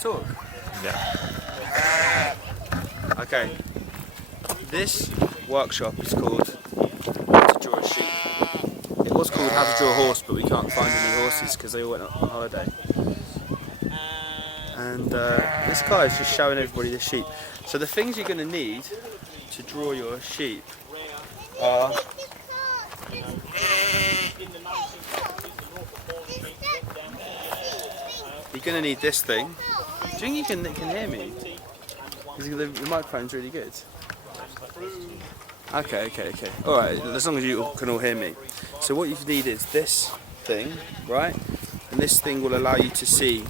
Shall I talk? Yeah. Okay. This workshop is called How to Draw a Sheep. It was called How to Draw a Horse, but we can't find any horses because they all went on holiday. And this guy is just showing everybody the sheep. So the things you're going to need to draw your sheep are you're going to need this thing. Do you think you can hear me? Because the microphone's really good. Okay. Alright, as long as you can all hear me. So what you need is this thing, right? And this thing will allow you to see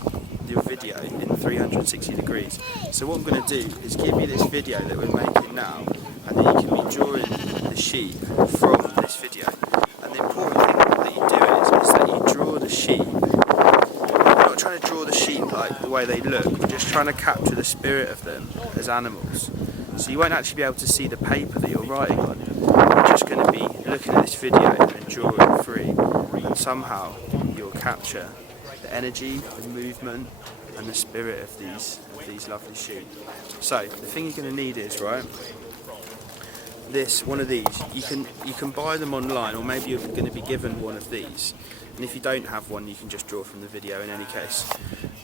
your video in 360 degrees. So what I'm going to do is give you this video that we're making now, and then you can be drawing the sheep from this video. And the important thing that you do is that you draw the sheep. We're not trying to draw the sheep like the way they look, we're just trying to capture the spirit of them as animals. So you won't actually be able to see the paper that you're writing on. You're just going to be looking at this video and drawing free, and somehow you'll capture the energy, the movement and the spirit of these lovely sheep. So the thing you're going to need is, right, one of these. You can buy them online, or maybe you're going to be given one of these, and if you don't have one you can just draw from the video in any case.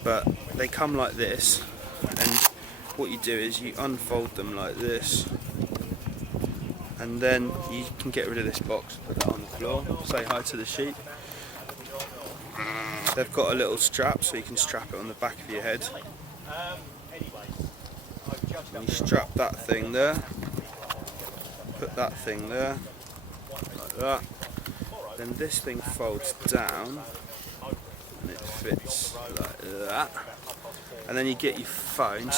But they come like this, and what you do is you unfold them like this, and then you can get rid of this box, put that on the floor, say hi to the sheep. They've got a little strap so you can strap it on the back of your head. And you strap that thing there, put that thing there, like that. Then this thing folds down and it fits like that. And then you get your phone.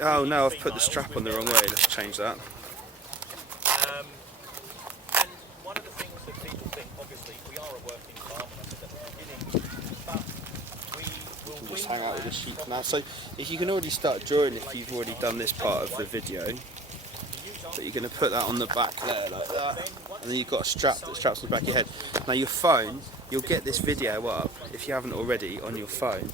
Oh no, I've put the strap on the wrong way, let's change that. Just hang out with the sheep now. So if you can already start drawing if you've already done this part of the video. But you're going to put that on the back there like that, and then you've got a strap that straps on the back of your head. Now your phone, you'll get this video up, if you haven't already, on your phone.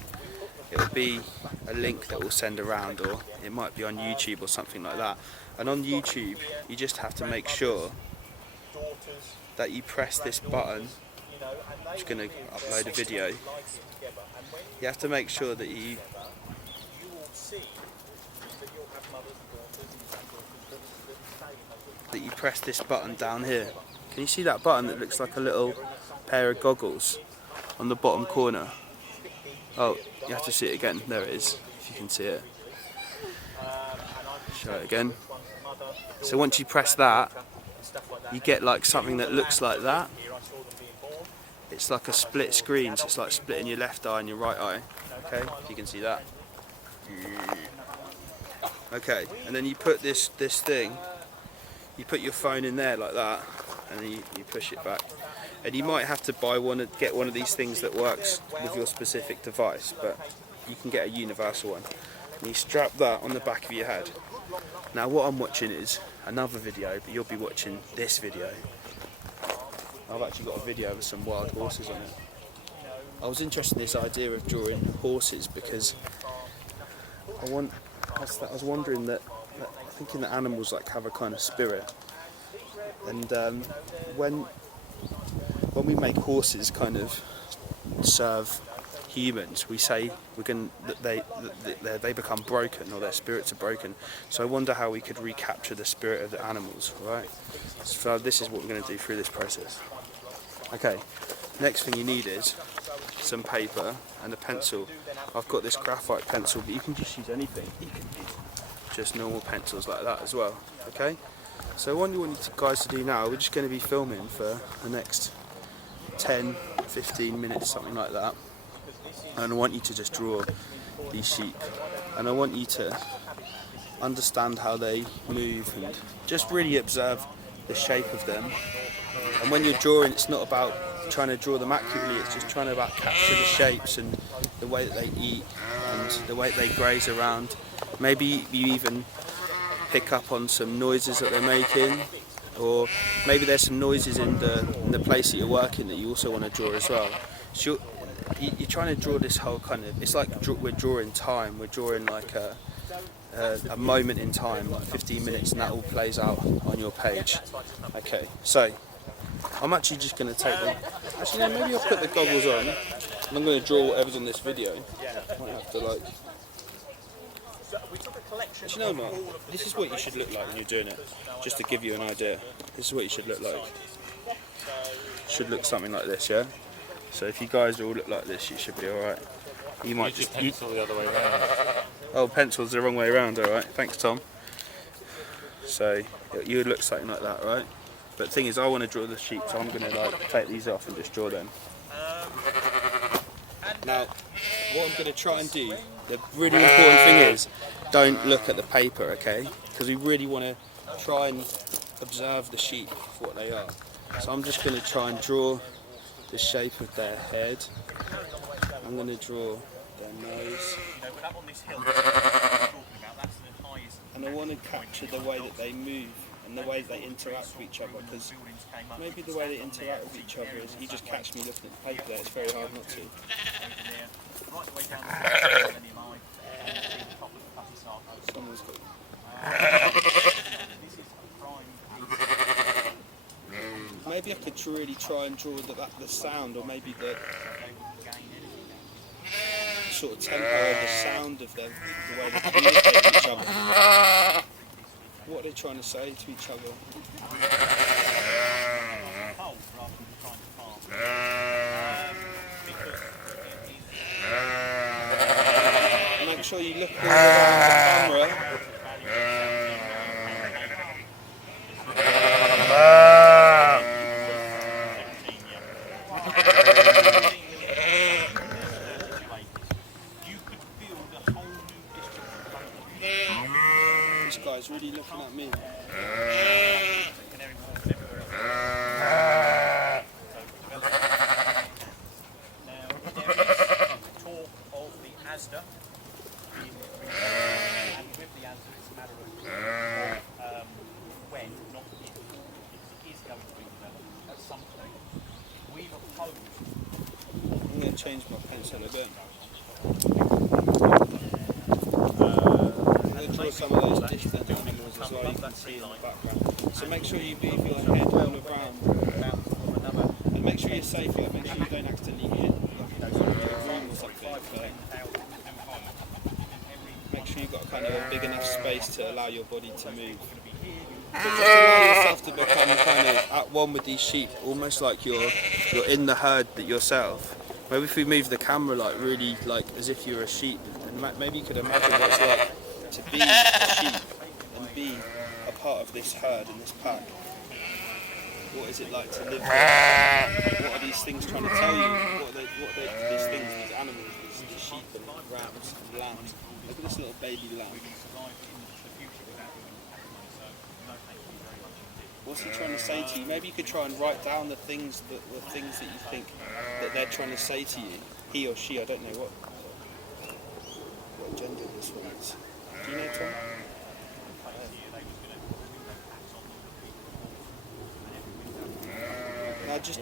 It will be a link that we'll send around, or it might be on YouTube or something like that. And on YouTube you just have to make sure that you press this button. I'm just going to upload a video. You have to make sure that you press this button down here. Can you see that button that looks like a little pair of goggles on the bottom corner? Oh, you have to see it again. There it is, if you can see it. Show it again. So once you press that, you get like something that looks like that. It's like a split screen, so it's like splitting your left eye and your right eye. Okay, if you can see that. Okay, and then you put this thing, you put your phone in there like that, and then you push it back. And you might have to get one of these things that works with your specific device, but you can get a universal one. And you strap that on the back of your head. Now what I'm watching is another video, but you'll be watching this video. I've actually got a video with some wild horses on it. I was interested in this idea of drawing horses because I was wondering that thinking that animals like have a kind of spirit, and when we make horses kind of serve humans, we say that they become broken, or their spirits are broken. So I wonder how we could recapture the spirit of the animals, right? So this is what we're going to do through this process. Okay, next thing you need is some paper and a pencil. I've got this graphite pencil, but you can just use anything. You can use just normal pencils like that as well. Okay, so what I want you guys to do now, we're just going to be filming for the next 10-15 minutes, something like that. And I want you to just draw these sheep, and I want you to understand how they move and just really observe the shape of them. And when you're drawing, it's not about trying to draw them accurately, it's just trying to capture the shapes and the way that they eat and the way that they graze around. Maybe you even pick up on some noises that they're making, or maybe there's some noises in the place that you're working that you also want to draw as well. So you're trying to draw this whole kind of, it's like we're drawing time, we're drawing like a moment in time, like 15 minutes, and that all plays out on your page. Okay, so I'm actually just going to take them. Actually, no, maybe I'll put the goggles on, and I'm going to draw whatever's on this video. I might have to like. Actually, no, Mark. This is what you should look like when you're doing it. Just to give you an idea. This is what you should look like. Should look something like this, yeah. So if you guys all look like this, you should be all right. You might just pencil the other way around. Oh, pencil's the wrong way around. All right. Thanks, Tom. So you would look something like that, right? But the thing is, I want to draw the sheep, so I'm going to like take these off and just draw them. Now, what I'm going to try and do, the really important thing is, don't look at the paper, okay? Because we really want to try and observe the sheep for what they are. So I'm just going to try and draw the shape of their head. I'm going to draw their nose. And I want to capture the way that they move and the way they interact with each other, because maybe the way they interact with each other is, you just catch me looking at the paper there, it's very hard not to. Someone's got... Maybe I could really try and draw the sound, or maybe the sort of tempo and the sound of them, the way they communicate with each other. What are they trying to say to each other? Make sure you look all around the camera. This guy's really looking at me. I'm going to change my pencil a bit. I'm going to draw some of those distant animals as well, you can see in the background. So make sure you move your head all around. And make sure you're safe, like make sure you don't accidentally hit like a room or something. Make sure you've got kind of a big enough space to allow your body to move. But just allow yourself to become kind of at one with these sheep, almost like you're in the herd yourself. Maybe if we move the camera like really like as if you're a sheep, and maybe you could imagine what it's like to be a sheep and be a part of this herd and this pack. What is it like to live there? What are these things trying to tell you? What are these things, these animals, these sheep and rams and lambs? Look at this little baby lamb. What's he trying to say to you? Maybe you could try and write down the things that you think that they're trying to say to you. He or she, I don't know what gender this one is. Do you know, Tom? Now just...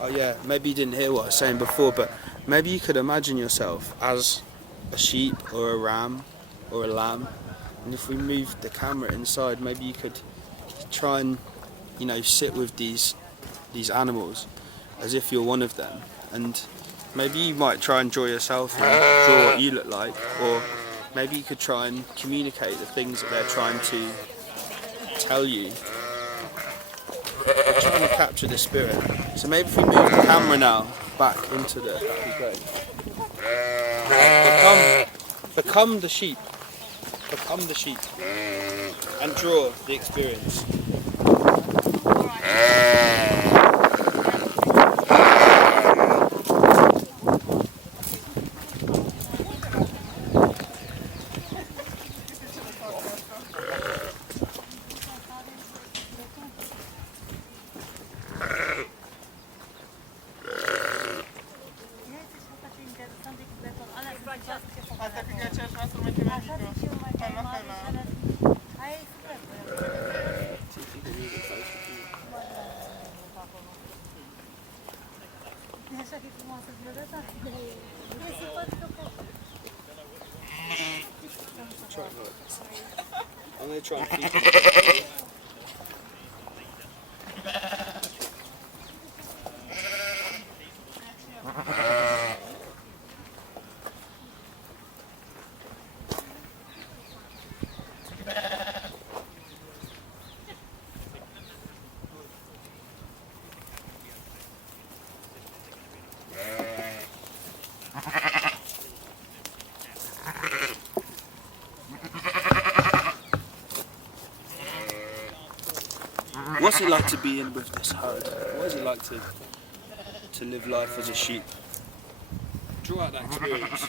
Oh yeah, maybe you didn't hear what I was saying before, but maybe you could imagine yourself as a sheep or a ram or a lamb, and if we moved the camera inside, maybe you could try and, you know, sit with these animals as if you're one of them, and maybe you might try and draw yourself and draw what you look like, or maybe you could try and communicate the things that they're trying to tell you. We're trying to capture the spirit. So maybe if we move the camera now back into the... That'd be great. Become the sheep. Become the sheep. And draw the experience. Try and work this. I'm going to try and keep it. What's it like to be in with this herd? What is it like to live life as a sheep? Draw out that experience.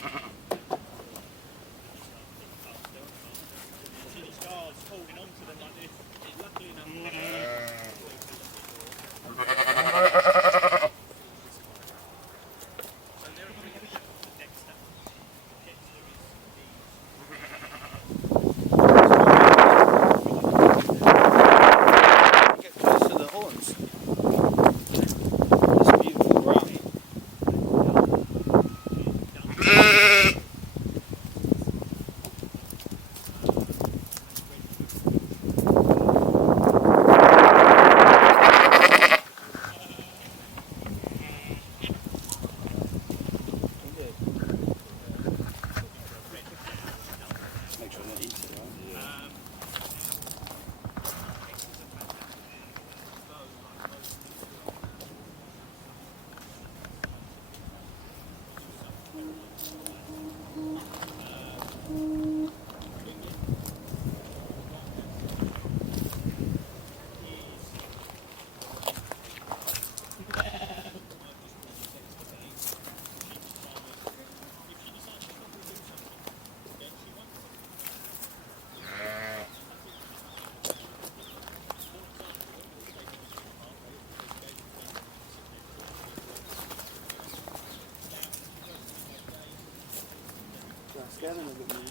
Get close to the horns. This beautiful brownie. Make sure they eat it, right? Yeah. Scare them a bit more.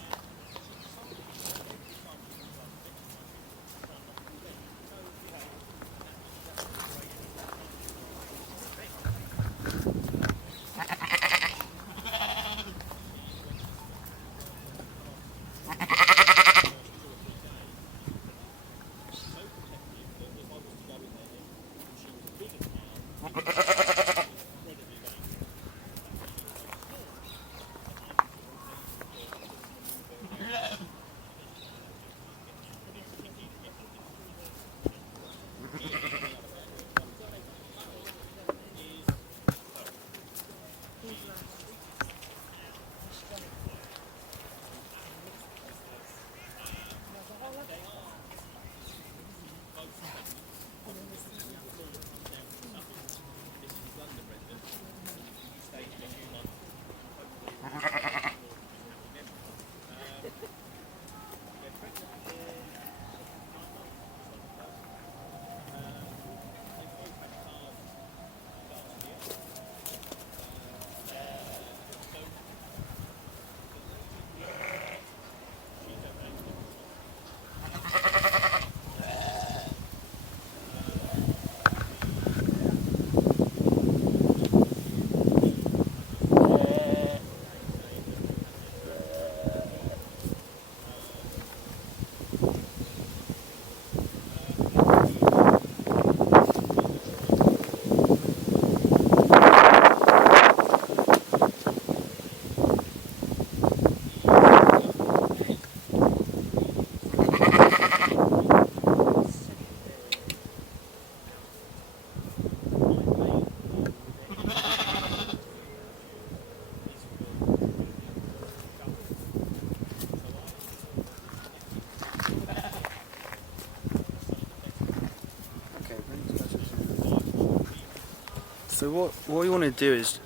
So what you want to do is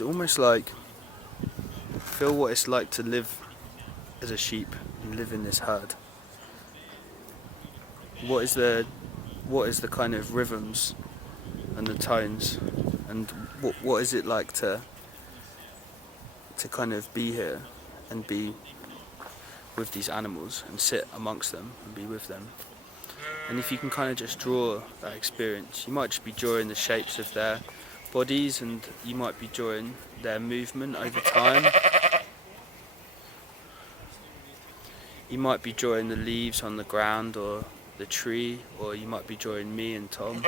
almost like feel what it's like to live as a sheep and live in this herd. What is the kind of rhythms and the tones, and what is it like to kind of be here and be with these animals and sit amongst them and be with them. And if you can kind of just draw that experience, you might just be drawing the shapes of their bodies, and you might be drawing their movement over time. You might be drawing the leaves on the ground or the tree, or you might be drawing me and Tom.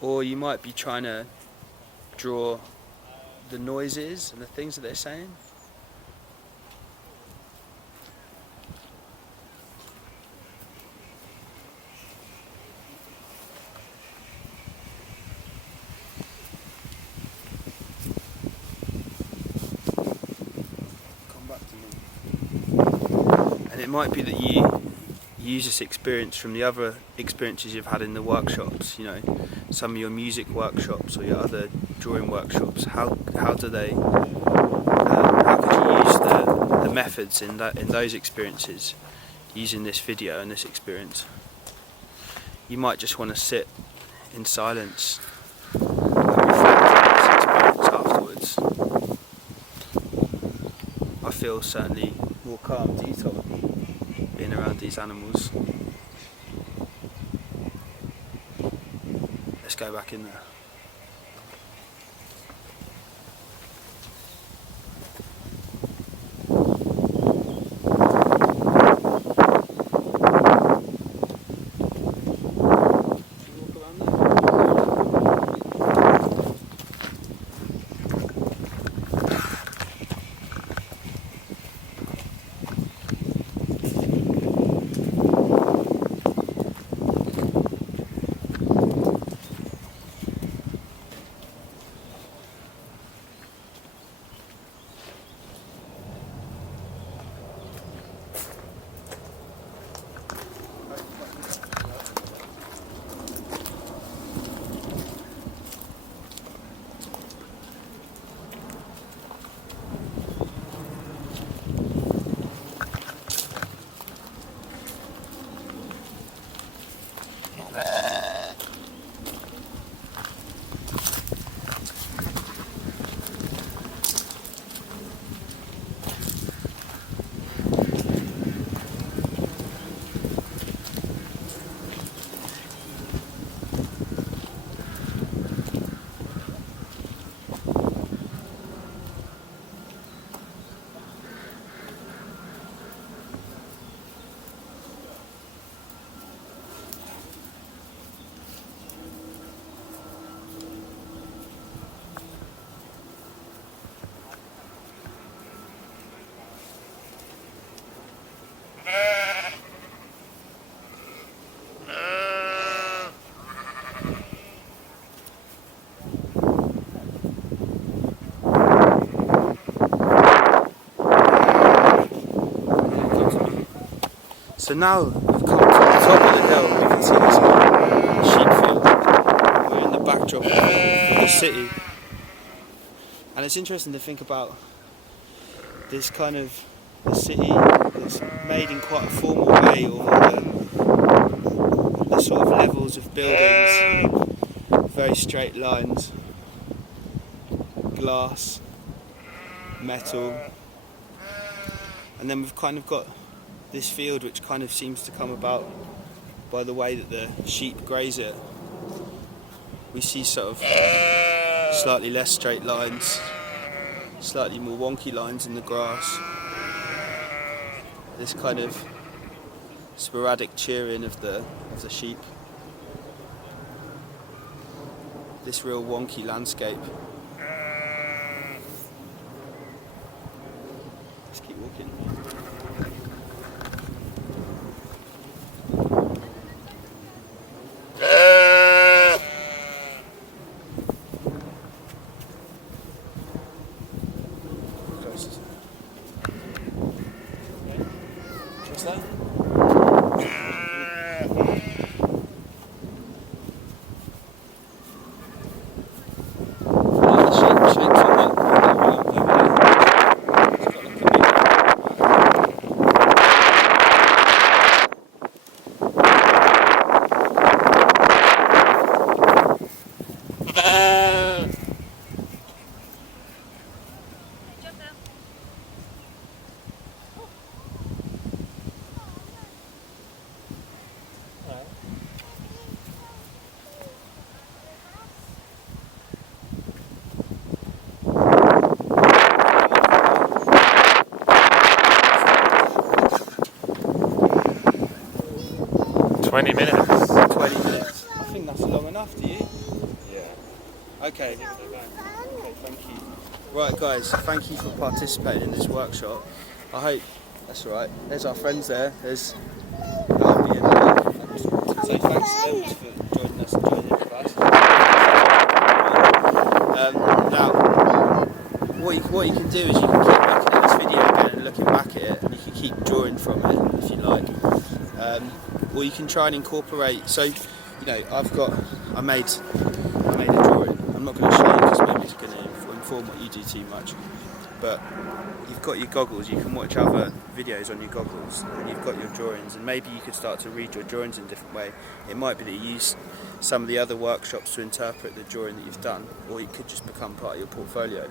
Or you might be trying to draw the noises and the things that they're saying. Come back to me. And it might be that you use this experience from the other experiences you've had in the workshops, you know, some of your music workshops or your other drawing workshops. How do they, how could you use the methods in those experiences using this video and this experience? You might just want to sit in silence and reflect on this experience afterwards. I feel certainly more calm. Do you, Tom? Being around these animals. Let's go back in there. So now we've come to the top of the hill, we can see this sheep field. We're in the backdrop of the city. And it's interesting to think about this kind of the city that's made in quite a formal way, or the sort of levels of buildings, very straight lines, glass, metal, and then we've kind of got this field which kind of seems to come about by the way that the sheep graze it. We see sort of slightly less straight lines, slightly more wonky lines in the grass, this kind of sporadic cheering of the sheep, this real wonky landscape. Let's keep walking. What's that? 20 minutes. 20 minutes. I think that's long enough, do you? Yeah. Okay. Okay, thank you. Right guys, thank you for participating in this workshop. I hope that's all right. There's our friends there. There's Albie and so thanks to them for joining us and joining in with us. Now, what you can do is you can keep looking at this video again and looking back at it, and you can keep drawing from it if you like. Or you can try and incorporate. So, you know, I made a drawing. I'm not going to show you because maybe it's going to inform what you do too much. But you've got your goggles. You can watch other videos on your goggles, and you've got your drawings. And maybe you could start to read your drawings in a different way. It might be that you use some of the other workshops to interpret the drawing that you've done, or it could just become part of your portfolio.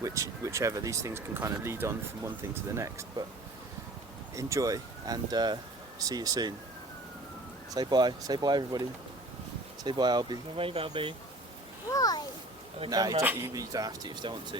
Whichever, these things can kind of lead on from one thing to the next. But enjoy, and see you soon. Say bye everybody. Say bye, Albie. Bye, Albie. Why? No, you don't have to if you don't want to.